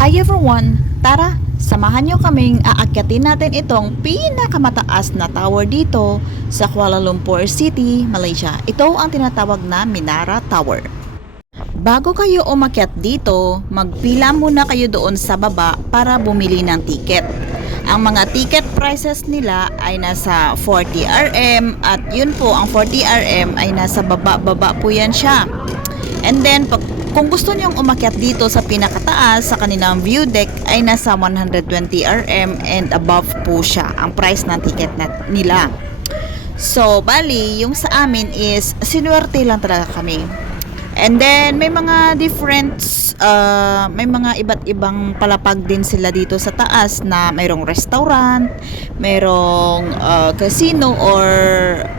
Hi everyone! Tara, samahan nyo kaming aakyatin natin itong pinakamataas na tower dito sa Kuala Lumpur City, Malaysia. Ito ang tinatawag na Menara Tower. Bago kayo umakyat dito, magpila muna kayo doon sa baba para bumili ng ticket. Ang mga ticket prices nila ay nasa 40 RM at yun po, ang 40 RM ay nasa baba-baba po yan siya. And then, kung gusto nyong umakyat dito sa pinakataas sa kanilang view deck ay nasa 120 RM and above po siya ang price ng ticket nila. So, bali, yung sa amin is sinuwerte lang talaga kami. And then, may mga may mga iba't ibang palapag din sila dito sa taas na mayroong restaurant, mayroong casino, or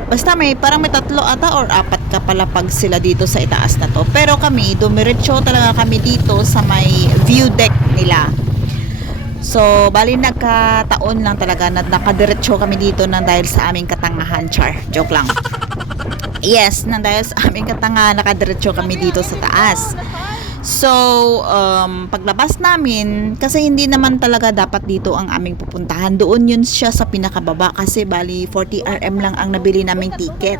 basta parang may tatlo ata or apat ka palapag sila dito sa itaas na to. Pero kami, dumiretso talaga kami dito sa may view deck nila. So, bali nagkataon lang talaga na nakadiretso kami dito nang dahil sa aming katangahan, char. Joke lang. Yes, nang dahil sa aming katangahan, nakadiretso kami dito sa taas. So, paglabas namin, kasi hindi naman talaga dapat dito ang aming pupuntahan. Doon yun siya sa pinakababa kasi bali 40 RM lang ang nabili naming ticket.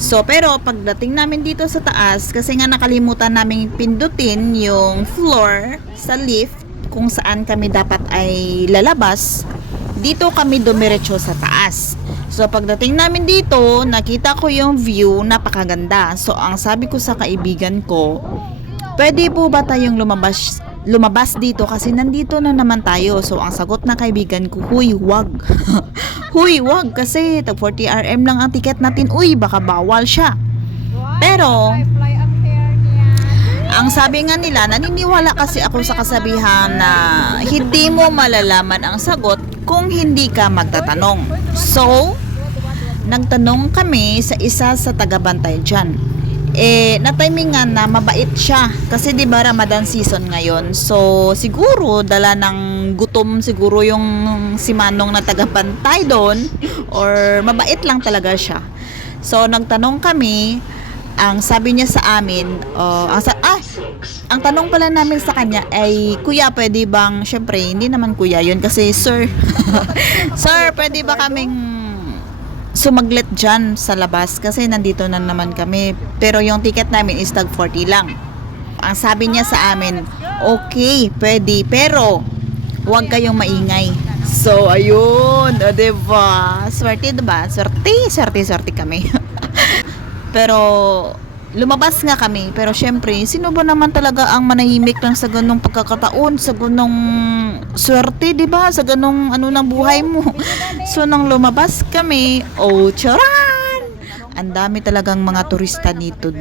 So, pero pagdating namin dito sa taas, kasi nga nakalimutan namin pindutin yung floor sa lift kung saan kami dapat ay lalabas, dito kami dumiretso sa taas. So, pagdating namin dito, nakita ko yung view, napakaganda. So, ang sabi ko sa kaibigan ko, pwede po ba tayong lumabas dito kasi nandito na naman tayo. So, ang sagot na kaibigan ko, huy, wag. Huy, wag kasi tag 40 RM lang ang ticket natin. Uy, baka bawal siya. Pero, ang sabi nga nila, naniniwala kasi ako sa kasabihan na hindi mo malalaman ang sagot kung hindi ka magtatanong. So, nagtanong kami sa isa sa tagabantay dyan. Na-timingan na mabait siya. Kasi di ba Ramadan season ngayon. So, siguro dala ng gutom siguro yung si Manong na tagabantay doon. Or mabait lang talaga siya. So, nagtanong kami. Ang sabi niya sa amin, ang tanong pala namin sa kanya ay, kuya, pwede bang, syempre, hindi naman kuya yun kasi sir, sir, pwede ba kaming sumaglit dyan sa labas kasi nandito na naman kami, pero yung ticket namin is tag 40 lang. Ang sabi niya sa amin, okay, pwede, pero huwag kayong maingay. So, ayun, diba? Swerte, diba? Swerte kami. Pero lumabas nga kami, pero syempre sino ba naman talaga ang manahimik lang sa ganung pagkakataon, sa ganung swerte, di ba, sa ganung ano ng buhay mo. So nang lumabas kami, charan, ang dami talagang mga turista dito,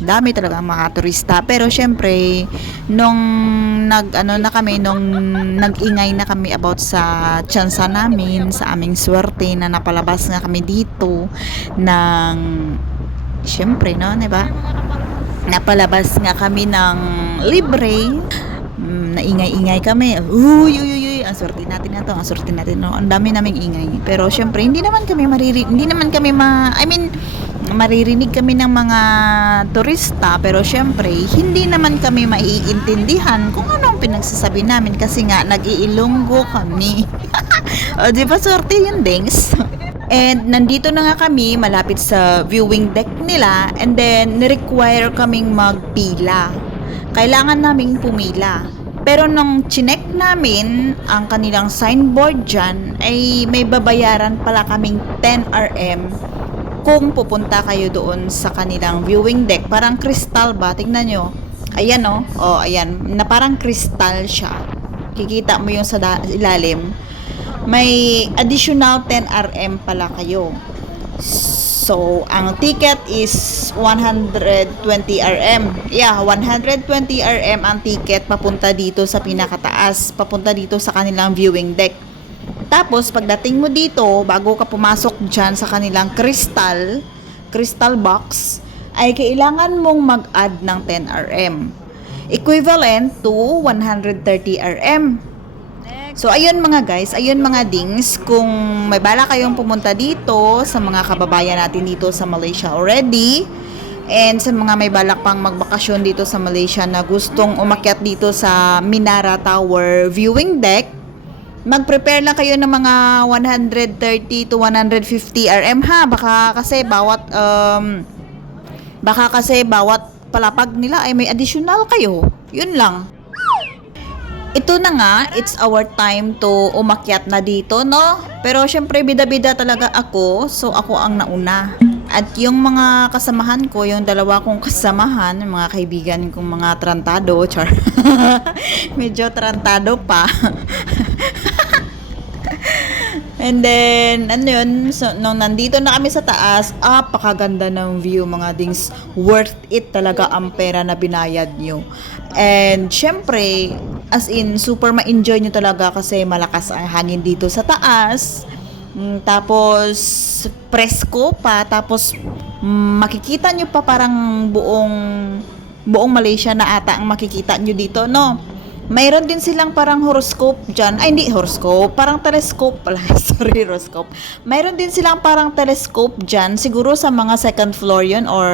dami talagang mga turista. Pero syempre nung nag-ingay na kami about sa tsansa namin, sa aming swerte na napalabas nga kami dito ng syempre, no, diba? Napalabas nga kami ng libre. Naingay-ingay kami. Uy, ang swerte natin na to, ang swerte natin, no. Ang dami naming ingay. Pero syempre, hindi naman kami maririnig kami ng mga turista, pero syempre, hindi naman kami maiintindihan kung anong pinagsasabi namin kasi nga nag-iilonggo kami. O, di ba, swerte yun, dings? And nandito na nga kami malapit sa viewing deck nila, and then ni-require kaming magpila. Kailangan naming pumila. Pero nung chinek namin ang kanilang signboard dyan, ay may babayaran pala kaming 10 RM kung pupunta kayo doon sa kanilang viewing deck. Parang crystal ba? Tingnan nyo. Ayan, no? Ayan. Na parang crystal siya. Kikita mo yung sa ilalim. May additional 10 RM pala kayo. So, ang ticket is 120 RM. Yeah, 120 RM ang ticket papunta dito sa pinakataas, papunta dito sa kanilang viewing deck. Tapos, pagdating mo dito, bago ka pumasok dyan sa kanilang crystal box, ay kailangan mong mag-add ng 10 RM. Equivalent to 130 RM. So, ayun mga guys, ayun mga dings, kung may bala kayong pumunta dito sa mga kababayan natin dito sa Malaysia already, And sa mga may balak pang magbakasyon dito sa Malaysia na gustong umakyat dito sa Minara Tower viewing deck, mag-prepare lang kayo ng mga 130 to 150 RM ha. Baka kasi bawat palapag nila ay may additional kayo. Yun lang. Ito na nga, it's our time to umakyat na dito, no? Pero syempre bida-bida talaga ako, so ako ang nauna. At yung mga kasamahan ko, yung dalawa kong kasamahan, mga kaibigan kong mga trantado, char. Medyo trantado pa. And then, ano yun, so, nung nandito na kami sa taas, pakaganda ng view mga dings. Worth it talaga ang pera na binayad nyo. And, syempre, as in, super ma-enjoy nyo talaga kasi malakas ang hangin dito sa taas. Tapos, presko pa. Tapos, makikita nyo pa parang buong Malaysia na ata ang makikita nyo dito, no? Mayroon din silang parang horoscope dyan. Ay, hindi horoscope. Parang telescope pala. Sorry, horoscope. Mayroon din silang parang telescope dyan. Siguro sa mga second floor yun or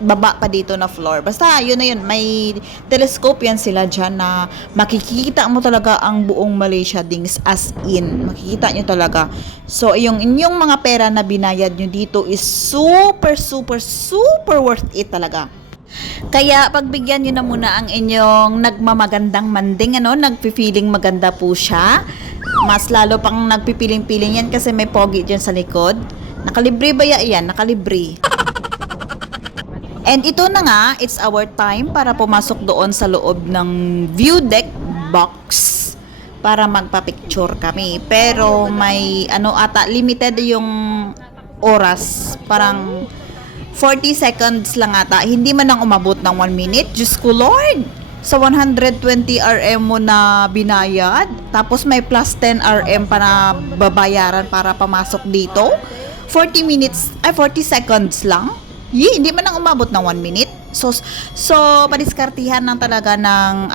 baba pa dito na floor. Basta, yun na yun. May telescope yan sila dyan na makikita mo talaga ang buong Malaysia dings as in. Makikita nyo talaga. So, yung inyong mga pera na binayad nyo dito is super, super, super worth it talaga. Kaya pagbigyan nyo na muna ang inyong nagmamagandang manding, nagpi-feeling maganda po siya. Mas lalo pang nagpipiling-piling yan kasi may pogi dyan sa likod. Nakalibre ba yan? Nakalibre. And ito na nga, it's our time para pumasok doon sa loob ng view deck box para magpa-picture kami. Pero may limited yung oras. Parang 40 seconds lang ata. Hindi man lang umabot ng 1 minute. Diyos ko Lord! Sa 120 RM mo na binayad. Tapos may plus 10 RM pa na babayaran para pamasok dito. 40 seconds lang. Hindi man lang umabot ng 1 minute. So padiskartihan lang talaga ng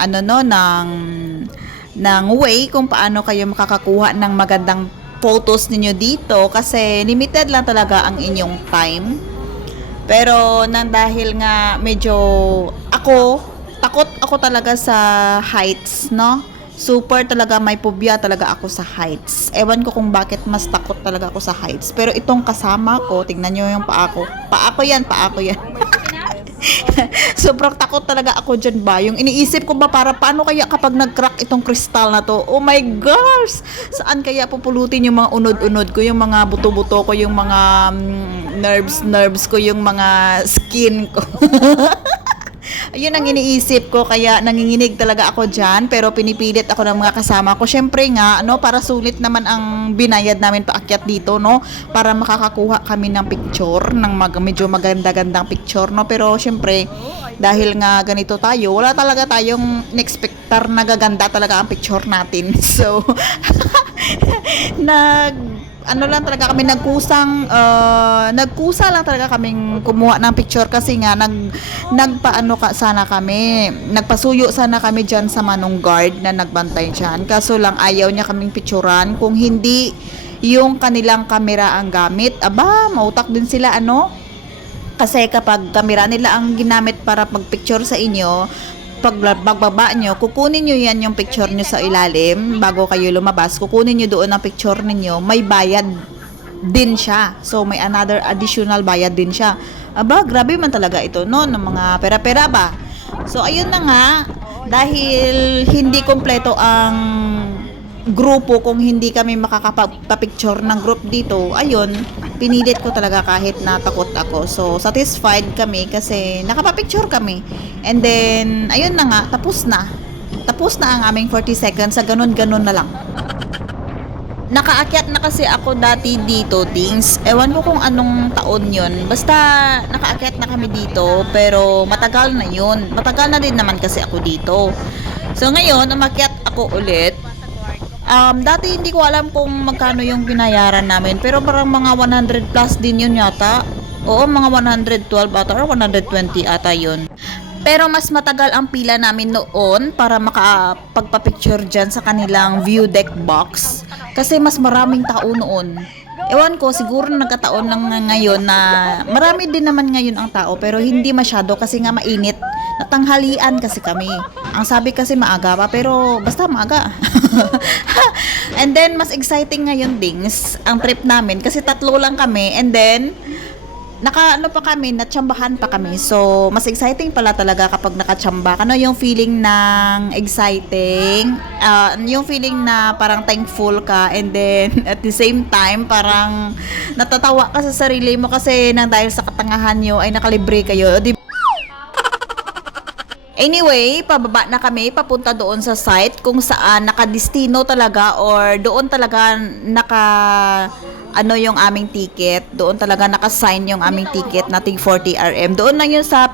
way kung paano kayo makakakuha ng magandang photos ninyo dito. Kasi limited lang talaga ang inyong time. Pero dahil nga medyo takot ako talaga sa heights, no? Super talaga may phobia talaga ako sa heights. Ewan ko kung bakit mas takot talaga ako sa heights. Pero itong kasama ko, tingnan nyo yung paa ko. Paa ko yan. Sobrang takot talaga ako dyan ba. Yung iniisip ko ba paano kaya kapag nag-crack itong kristal na to? Oh my gosh! Saan kaya pupulutin yung mga unod-unod ko, yung mga buto-buto ko, yung mga nerves ko, yung mga skin ko. Ayun ang iniisip ko, kaya nanginginig talaga ako dyan, pero pinipilit ako ng mga kasama ko. Syempre nga, para sulit naman ang binayad namin paakyat dito, no? Para makakakuha kami ng picture, ng medyo maganda-gandang picture, no? Pero syempre, dahil nga ganito tayo, wala talaga tayong in-expectar na gaganda talaga ang picture natin. So, lang talaga kami nagkusa lang talaga kaming kumuha ng picture kasi nga nagpasuyo sana kami diyan sa manong guard na nagbantay diyan. Kaso lang ayaw niya kaming picturean kung hindi yung kanilang kamera ang gamit. Aba, mautak din sila kasi kapag kamera nila ang ginamit para magpicture sa inyo, pag bagbaba nyo, kukunin nyo yan yung picture nyo sa ilalim bago kayo lumabas, kukunin nyo doon ang picture ninyo, may bayad din siya. So, may another additional bayad din siya. Aba, grabe man talaga ito, no? Ng mga pera-pera ba? So, ayun na nga, dahil hindi kompleto ang grupo kung hindi kami makakapapicture ng group dito, ayun, pinilit ko talaga kahit na takot ako. So, satisfied kami kasi nakapapicture kami. And then, ayun na nga, tapos na. Tapos na ang aming 40 seconds, sa ganun-ganun na lang. Nakaakyat na kasi ako dati dito, things. Ewan ko kung anong taon yun. Basta, nakaakyat na kami dito, pero matagal na yun. Matagal na din naman kasi ako dito. So, ngayon, umakyat ako ulit. Dati hindi ko alam kung magkano yung binayaran namin, pero parang mga 100 plus din yun yata. Oo, mga 112 ata or 120 ata yun. Pero mas matagal ang pila namin noon para makapagpa-picture dyan sa kanilang view deck box. Kasi mas maraming tao noon. Ewan ko, siguro nagkataon lang nga ngayon na marami din naman ngayon ang tao pero hindi masyado kasi nga mainit. Natanghalian kasi kami. Ang sabi kasi maaga pa pero basta maaga. And then mas exciting ngayon dings ang trip namin kasi tatlo lang kami and then natsambahan pa kami. So, mas exciting pala talaga kapag nakatsamba. Ano yung feeling ng exciting? Yung feeling na parang thankful ka and then at the same time, parang natatawa ka sa sarili mo kasi nang dahil sa katangahan nyo ay nakalibre kayo. Di Anyway, pababa na kami papunta doon sa site kung saan nakadestino talaga or doon talaga yung aming ticket. Doon talaga naka-sign yung aming ticket na tig 40 RM. Doon lang yun sa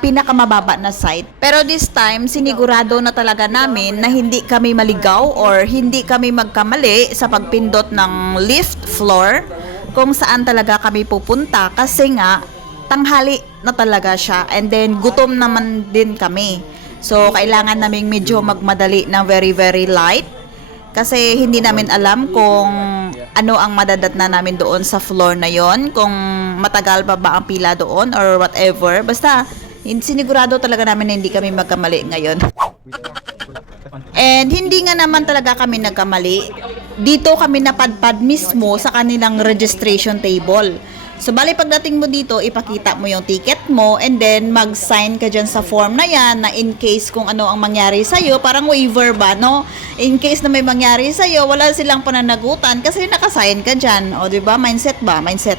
pinakamababa na site. Pero this time, sinigurado na talaga namin na hindi kami maligaw or hindi kami magkamali sa pagpindot ng lift floor kung saan talaga kami pupunta kasi nga tanghali na talaga siya and then gutom naman din kami. So, kailangan naming medyo magmadali ng very very light kasi hindi namin alam kung ano ang madadatnan namin doon sa floor na yon, kung matagal pa ba ang pila doon or whatever. Basta, sinigurado talaga namin na hindi kami magkamali ngayon. And hindi nga naman talaga kami nagkamali. Dito kami napadpad mismo sa kanilang registration table. So, bali pagdating mo dito, ipakita mo yung ticket mo and then mag-sign ka dyan sa form na yan na in case kung ano ang mangyari sa'yo, parang waiver ba, no? In case na may mangyari sa'yo, wala silang pananagutan kasi nakasign ka dyan. O, diba? Mindset ba? Mindset.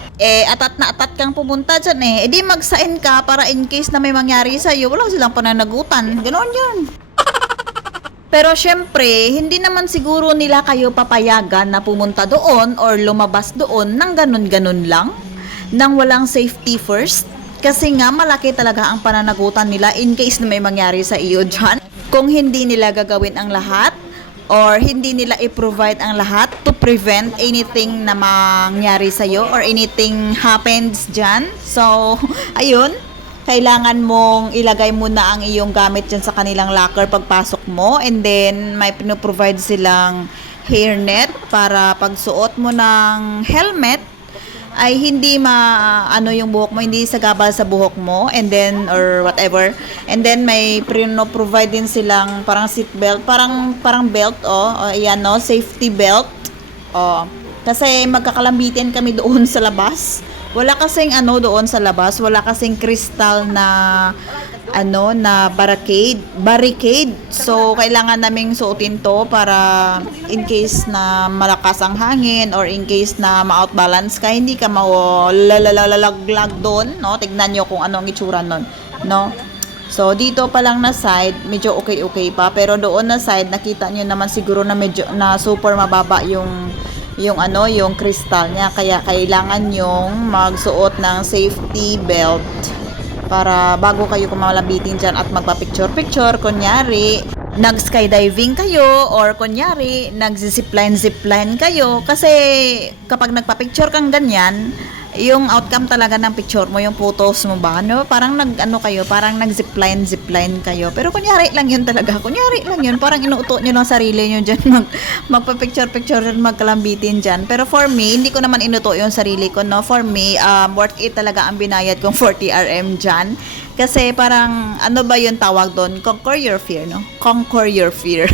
Atat na atat kang pumunta dyan eh. Di mag-sign ka para in case na may mangyari sa'yo, wala silang pananagutan. Ganon yun. Pero syempre, hindi naman siguro nila kayo papayagan na pumunta doon or lumabas doon ng ganun-ganun lang. Nang walang safety first kasi nga malaki talaga ang pananagutan nila in case na may mangyari sa iyo dyan. Kung hindi nila gagawin ang lahat or hindi nila i-provide ang lahat to prevent anything na mangyari sa iyo or anything happens dyan. So, ayun, kailangan mong ilagay muna ang iyong gamit dyan sa kanilang locker pagpasok mo and then may pinoprovide silang hairnet para pagsuot mo ng helmet ay hindi yung buhok mo, hindi sagabal sa buhok mo and then or whatever. And then may provide din silang parang seat belt, parang belt ayan no, safety belt. Kasi magkakalambitin kami doon sa labas. Wala kasing doon sa labas, wala kasing crystal na na barricade. So, kailangan naming suotin to para in case na malakas ang hangin or in case na ma-outbalance ka, hindi ka malalaglag doon, no? Tignan nyo kung ano ang itsura nun, no? So, dito pa lang na side, medyo okay pa. Pero doon na side, nakita nyo naman siguro na medyo na super mababa yung crystal niya. Kaya kailangan nyong magsuot ng safety belt para bago kayo kumalabitin dyan at magpa-picture. Kunyari, nag-skydiving kayo or kunyari, nag-zipline kayo. Kasi kapag nagpa-picture kang ganyan, yung outcome talaga ng picture mo, yung photos mo ba, no? Parang parang nag-zipline kayo. Pero kunyari lang yun talaga. Kunyari lang yun. Parang inuuto nyo lang sarili nyo dyan. Magpa-picture at magkalambitin dyan. Pero for me, hindi ko naman inuto yung sarili ko, no? For me, worth it talaga ang binayad kong 40 RM dyan. Kasi parang, ano ba yung tawag doon? Conquer your fear, no? Conquer your fear.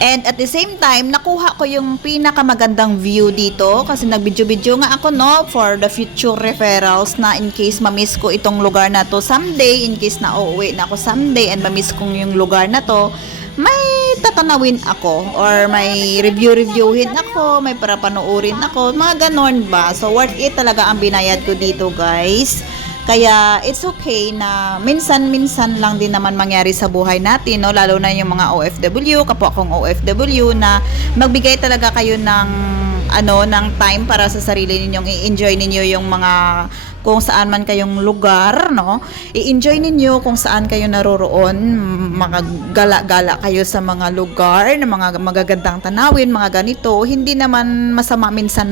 And at the same time, nakuha ko yung pinakamagandang view dito kasi nag-video nga ako, no, for the future referrals na in case ma-miss ko itong lugar na to someday, in case na uuwi na ako someday and ma-miss kong yung lugar na to, may tatanawin ako or may reviewin ako, may para panoorin ako, mga ganon ba. So, worth it talaga ang binayad ko dito, guys. Kaya it's okay na minsan-minsan lang din naman mangyari sa buhay natin, no? Lalo na yung mga OFW, kapwa akong OFW, na magbigay talaga kayo ng time para sa sarili ninyong i-enjoy ninyo yung mga kung saan man kayong lugar, no? I-enjoy ninyo kung saan kayo naroroon, mga gala-gala kayo sa mga lugar, na mga magagandang tanawin, mga ganito. Hindi naman masama minsan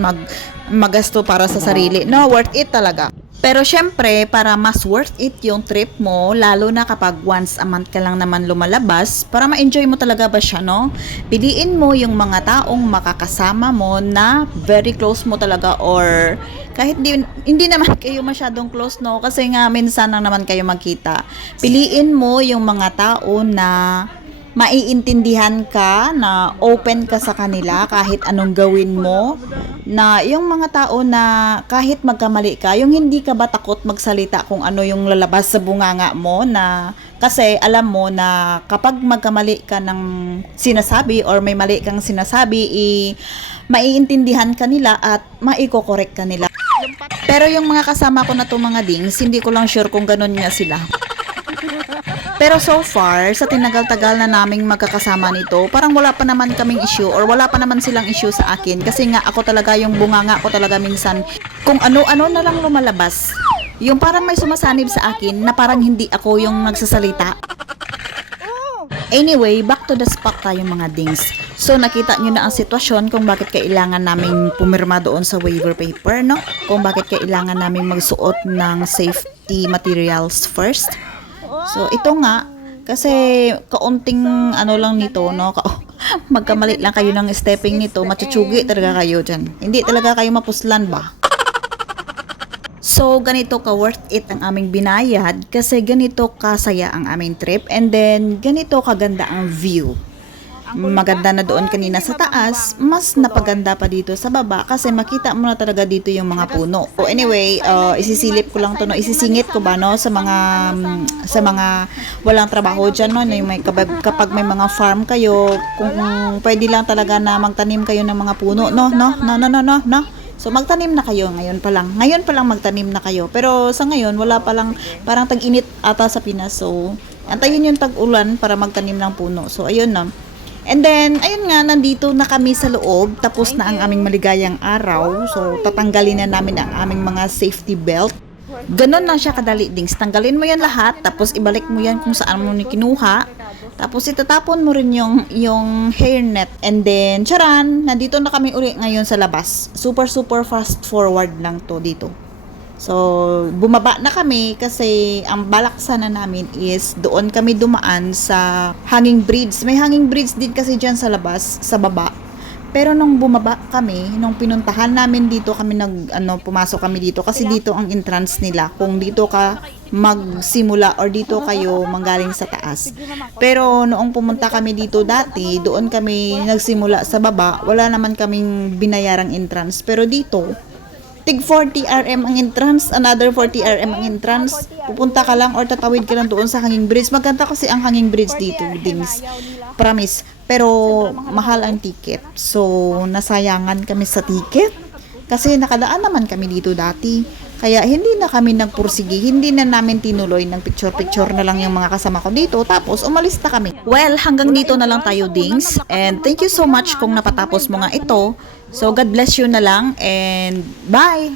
magasto para sa sarili. No, worth it talaga. Pero syempre, para mas worth it yung trip mo, lalo na kapag once a month ka lang naman lumalabas, para ma-enjoy mo talaga ba siya, no? Piliin mo yung mga taong makakasama mo na very close mo talaga or kahit hindi naman kayo masyadong close, no? Kasi nga minsan lang naman kayo magkita. Piliin mo yung mga tao na maiintindihan ka, na open ka sa kanila kahit anong gawin mo, na yung mga tao na kahit magkamali ka, yung hindi ka ba takot magsalita kung ano yung lalabas sa bunganga mo, na kasi alam mo na kapag magkamali ka ng sinasabi or may mali kang sinasabi, maiintindihan ka nila at maiko-correct ka nila. Pero yung mga kasama ko na to mga dings, hindi ko lang sure kung ganun nga sila. Pero so far, sa tinagal-tagal na naming magkakasama nito, parang wala pa naman kaming issue or wala pa naman silang issue sa akin. Kasi nga ako talaga yung bunganga ko talaga minsan. Kung ano-ano na lang lumalabas. Yung parang may sumasanib sa akin na parang hindi ako yung nagsasalita. Anyway, back to the spot tayo mga dings. So nakita nyo na ang sitwasyon kung bakit kailangan naming pumirma doon sa waiver paper, no? Kung bakit kailangan naming magsuot ng safety materials first. So, ito nga, kasi kaunting ano lang nito, no? Magkamali lang kayo ng stepping nito, machuchugi talaga kayo dyan. Hindi talaga kayo mapuslan ba? So, ganito ka worth it ang aming binayad kasi ganito kasaya ang aming trip and then ganito kaganda ang view. Maganda na doon kanina sa taas, mas napaganda pa dito sa baba kasi makita mo na talaga dito yung mga puno. So anyway, isisilip ko lang to, no, isisingit ko ba, no, sa mga walang trabaho diyan, no, yung kapag may mga farm kayo, kung pwede lang talaga na magtanim kayo ng mga puno, no. So magtanim na kayo ngayon pa lang. Ngayon pa lang magtanim na kayo. Pero sa ngayon wala pa lang, parang tag-init ata sa Pinas. So antayin yung tag-ulan para magtanim ng puno. So ayun na. And then, ayun nga, nandito na kami sa loob. Tapos na ang aming maligayang araw. So, tatanggalin na namin ang aming mga safety belt. Ganon lang siya kadali, dings. Tanggalin mo yan lahat. Tapos, ibalik mo yan kung saan mo ni kinuha. Tapos, itatapon mo rin yung hairnet. And then, charan, nandito na kami uli ngayon sa labas. Super fast forward lang to dito. So, bumaba na kami kasi ang balak sana namin is doon kami dumaan sa hanging bridge. May hanging bridge din kasi dyan sa labas, sa baba. Pero nung bumaba kami, nung pinuntahan namin dito, pumasok kami dito kasi dito ang entrance nila. Kung dito ka magsimula or dito kayo manggaling sa taas. Pero noong pumunta kami dito dati, doon kami nagsimula sa baba, wala naman kaming binayarang entrance. Pero dito, tig 40 RM ang entrance, another 40 RM ang entrance. Pupunta ka lang or tatawid ka lang doon sa hanging bridge. Maganda kasi ang hanging bridge dito, dings. Promise. Pero mahal ang ticket. So, nasayangan kami sa ticket. Kasi nakadaan naman kami dito dati. Kaya hindi na kami nagpursigi, hindi na namin tinuloy ng picture-picture na lang yung mga kasama ko dito. Tapos, umalis na kami. Well, hanggang dito na lang tayo, dings. And thank you so much kung napatapos mo nga ito. So, God bless you na lang and bye!